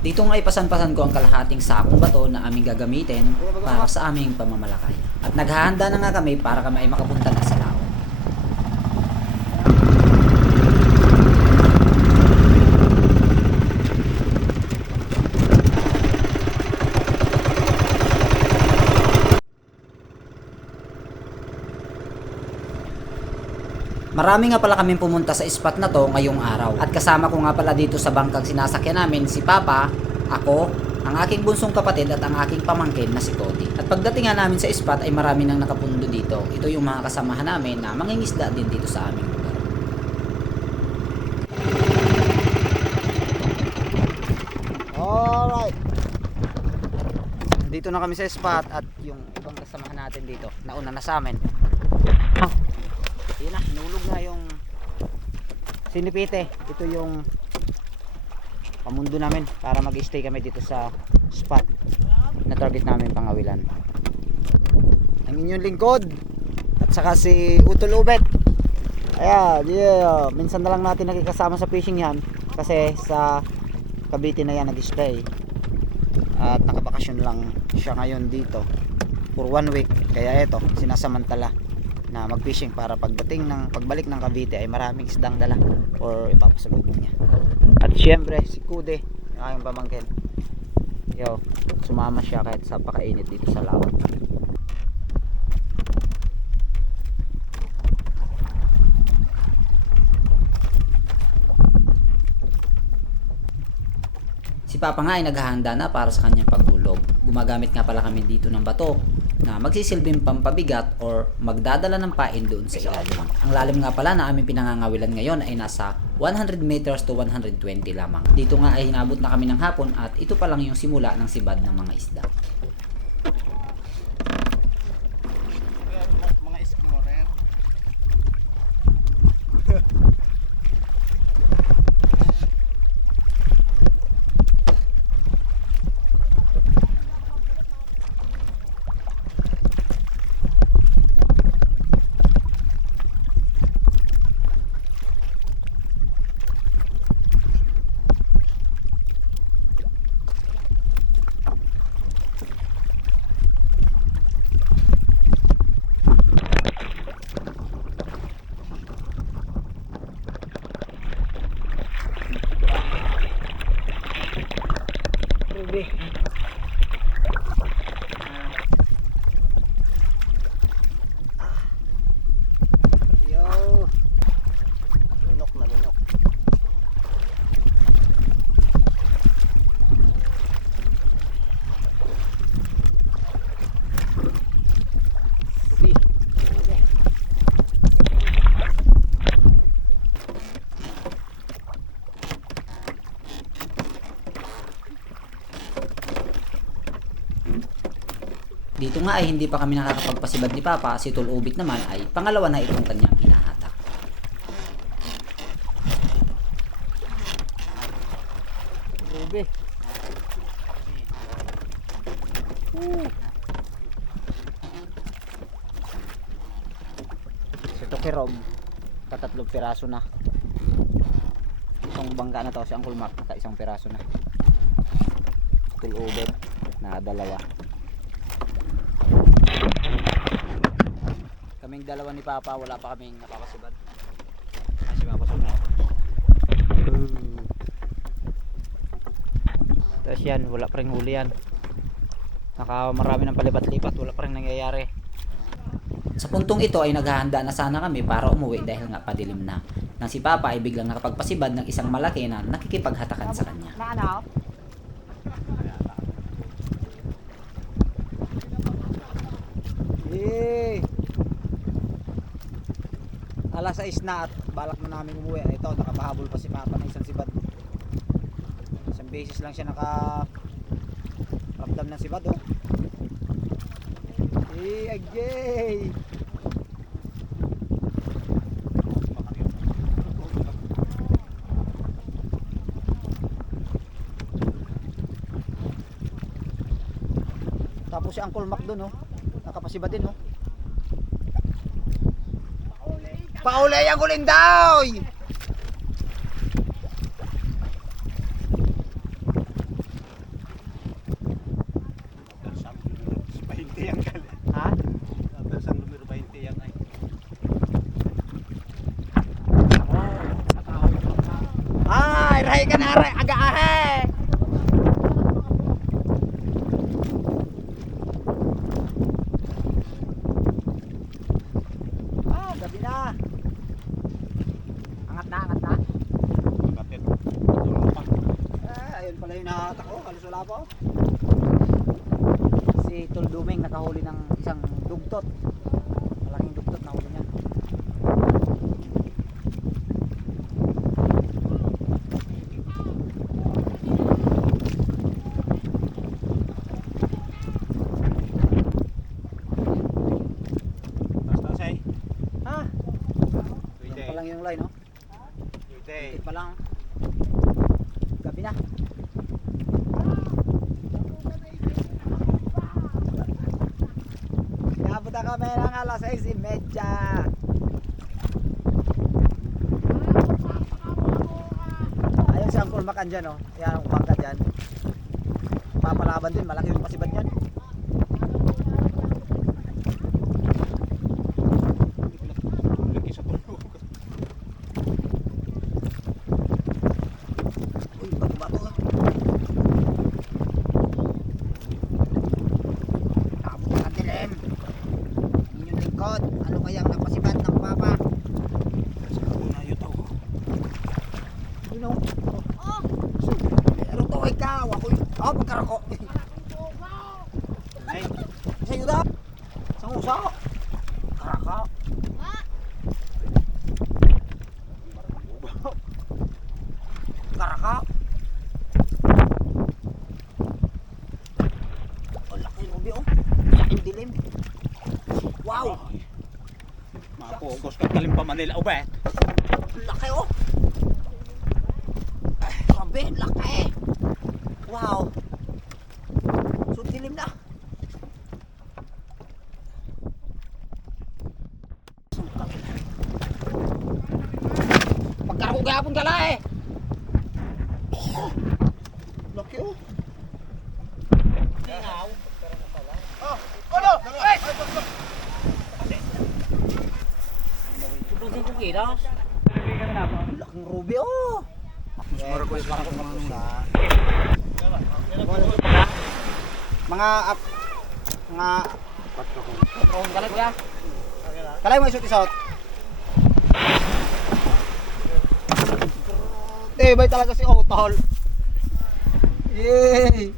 Dito nga ipasan-pasan ko ang kalahating sakong bato na aming gagamitin para sa aming pamamalakay. At naghahanda na nga kami para kami ay makapunta na sa laot. Marami nga pala kaming pumunta sa spot na to ngayong araw. At kasama ko nga pala dito sa bangkang sinasakyan namin si Papa, ako, ang aking bunsong kapatid at ang aking pamangkin na si Toti. At pagdating nga namin sa spot ay marami nang nakapundo dito. Ito yung mga kasamahan namin na mangingisda din dito sa aming lugar. Alright. Dito na kami sa spot at yung ibang kasamahan natin dito. Nauna na sa amin. Yun na, nulog na yung sinipite. Ito yung pamundo namin para mag-stay kami dito sa spot na target namin pangawilan. Ang inyong lingkod at saka si Utol Ubet. Ayan, yeah. Minsan na lang natin nakikasama sa fishing yan kasi sa Cavite na yan nag-stay. At nakabakasyon lang siya ngayon dito for one week. Kaya ito, sinasamantala na mag-fishing para pagdating ng pagbalik ng Cavite ay maraming isdang dala or ipapasalubong niya. At syempre si Kude, yung aking pamangkin. Yo, sumama siya kahit sa pakainit dito sa lawat. Si Papa nga ay naghahanda na para sa kanyang paghulog. Gumagamit nga pala kami dito ng bato na magsisilbing pampabigat or magdadala ng pain doon sa ilalim. Ang lalim nga pala na aming pinangangawilan ngayon ay nasa 100 meters to 120 lamang. Dito nga ay hinabot na kami ng hapon at ito pa lang yung simula ng sibad ng mga isda. mga explorer. Ruby. Yo. Lunok na lunok. Ruby. Dito nga ay hindi pa kami nakakapagpasibad ni Papa, si Tol Ubit naman ay pangalawa na itong kanyang hinahatak. Ruby. Si Tokirob, katatlong piraso na. Isang bangga na to, si Uncle Mark, isang piraso na. Tol Ubit, na dalawa. Kaming dalawa ni Papa, wala pa kaming napapasibad. Kasi Papa sumama. Tapos yan, wala pa rin huli yan. Naka marami ng palipat-lipat, wala pa rin nangyayari. Sa puntong ito ay naghahanda na sana kami para umuwi dahil nga padilim na. Nang si Papa ay biglang nakapagpasibad ng isang malaki na nakikipaghatakan sa kanya. Eh. Alas 6 na at balak na namin umuwi. Ito, nakapahabol pa si Papa ng isang sibad. Isang beses lang siya naka ramdam ng sibad oh. Eh, agay. Tapos si Uncle Mac doon oh. Nakapasiba din oh. Pauli ang kulin daw! rahay ka na rahay. Aga ahe. Ah, gabi na. Angat na, angat na. Kapit. Tulong pa. Ah, ayun pala yung nakatak ko. Halos wala pa. oh. Si Tol Duming nakahuli ng isang dugtot. Malaking dugtot na huli niya. Yan pa lang yung line, no? Tuwide. Ito pa lang. Gabi na. Na kami ng alas 6.30. Ayun si Uncle Macan dyan, oh. Yan ang kumangka dyan. Papalaban din, malaki yung pasibat yan. Lagi sa tulog. Uy, bato-bato ah. Abot na dilim. Inyong lingkod. Ano kayang napasibat ng papa? Una yun ako. You know? Oh! Pero to ikaw. Ako yung... Oh, pagkarako. Ay, Sa iyo daw. Sa usa. Karaka. Karaka. Oh, laki ng ubi oh. Laking dilim. Wow. Mapugos ka talim pa Manila. Ube. Laki oh. Ay, Grabe, laki. Wow. So dilim na. Pagkarako gahapon ka eh. Laki oh. Ano? Ay! Laking ruby oh. Mga ap mga patron kalay kuya. Kalay mo isot isot. Tibay talaga si Otol. Yay!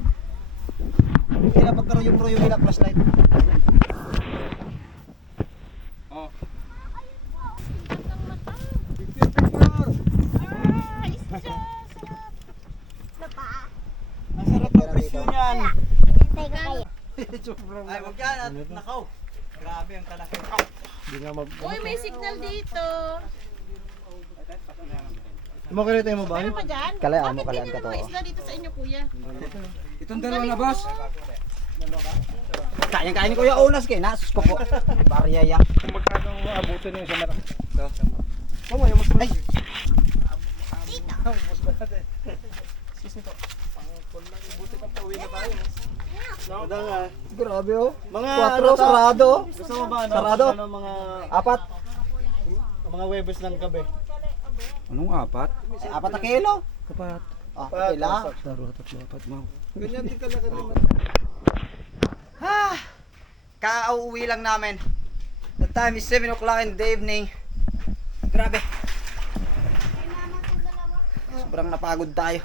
Hindi na pagkaruyong-ruyong nila flashlight. Oh. Ang sarap ng presyo niyan. Ay, At nakaw. Grabe ang kalaki. Uy, may signal dito. Kumakirita mo ba? Ano pa dyan? Kalay, amo, Bakit kalay, di ang nyo totoo. naman isda dito sa inyo, kuya? Itong dalawa na boss. Kayang kain ni Kuya Unas kay nasus ko po. Barya ya. Kung magkano abutin yung sa mata. Kumo yung mas Ay, Ada nga. grabe oh. Mga Quatro ano to? sarado. Gusto mo ba ano? Sarado? Ano, mga Apat. mga webes ng gabi? Anong apat? Eh, apat na kilo. Kapat. Ah, pila. Laro tatlo apat mo. Ganyan din kalaki naman. Ah, kauwi lang namin. The time is 7 o'clock in the evening. Grabe. Sobrang napagod tayo.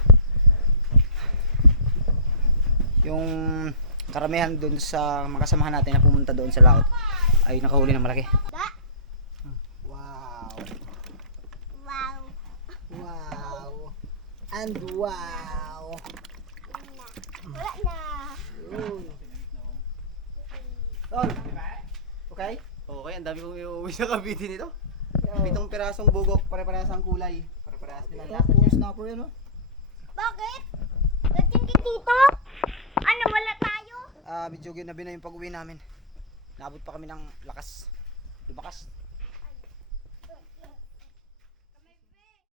Yung karamihan doon sa mga kasamahan natin na pumunta doon sa laot ay nakahuli ng malaki. Wow. Wow. Wow. And wow. Wala na. Tol. Okay? Okay, ang dami kong iuwi sa Cavite nito. Pitong pirasong bugok, pare-parehas ang kulay. Pare-parehas din ang lasa snapper yan oh. Bakit? Natingin dito? Ano, wala tayo? Ah, medyo ginabi na yung pag-uwi namin. Naabot pa kami ng lakas. Lumakas.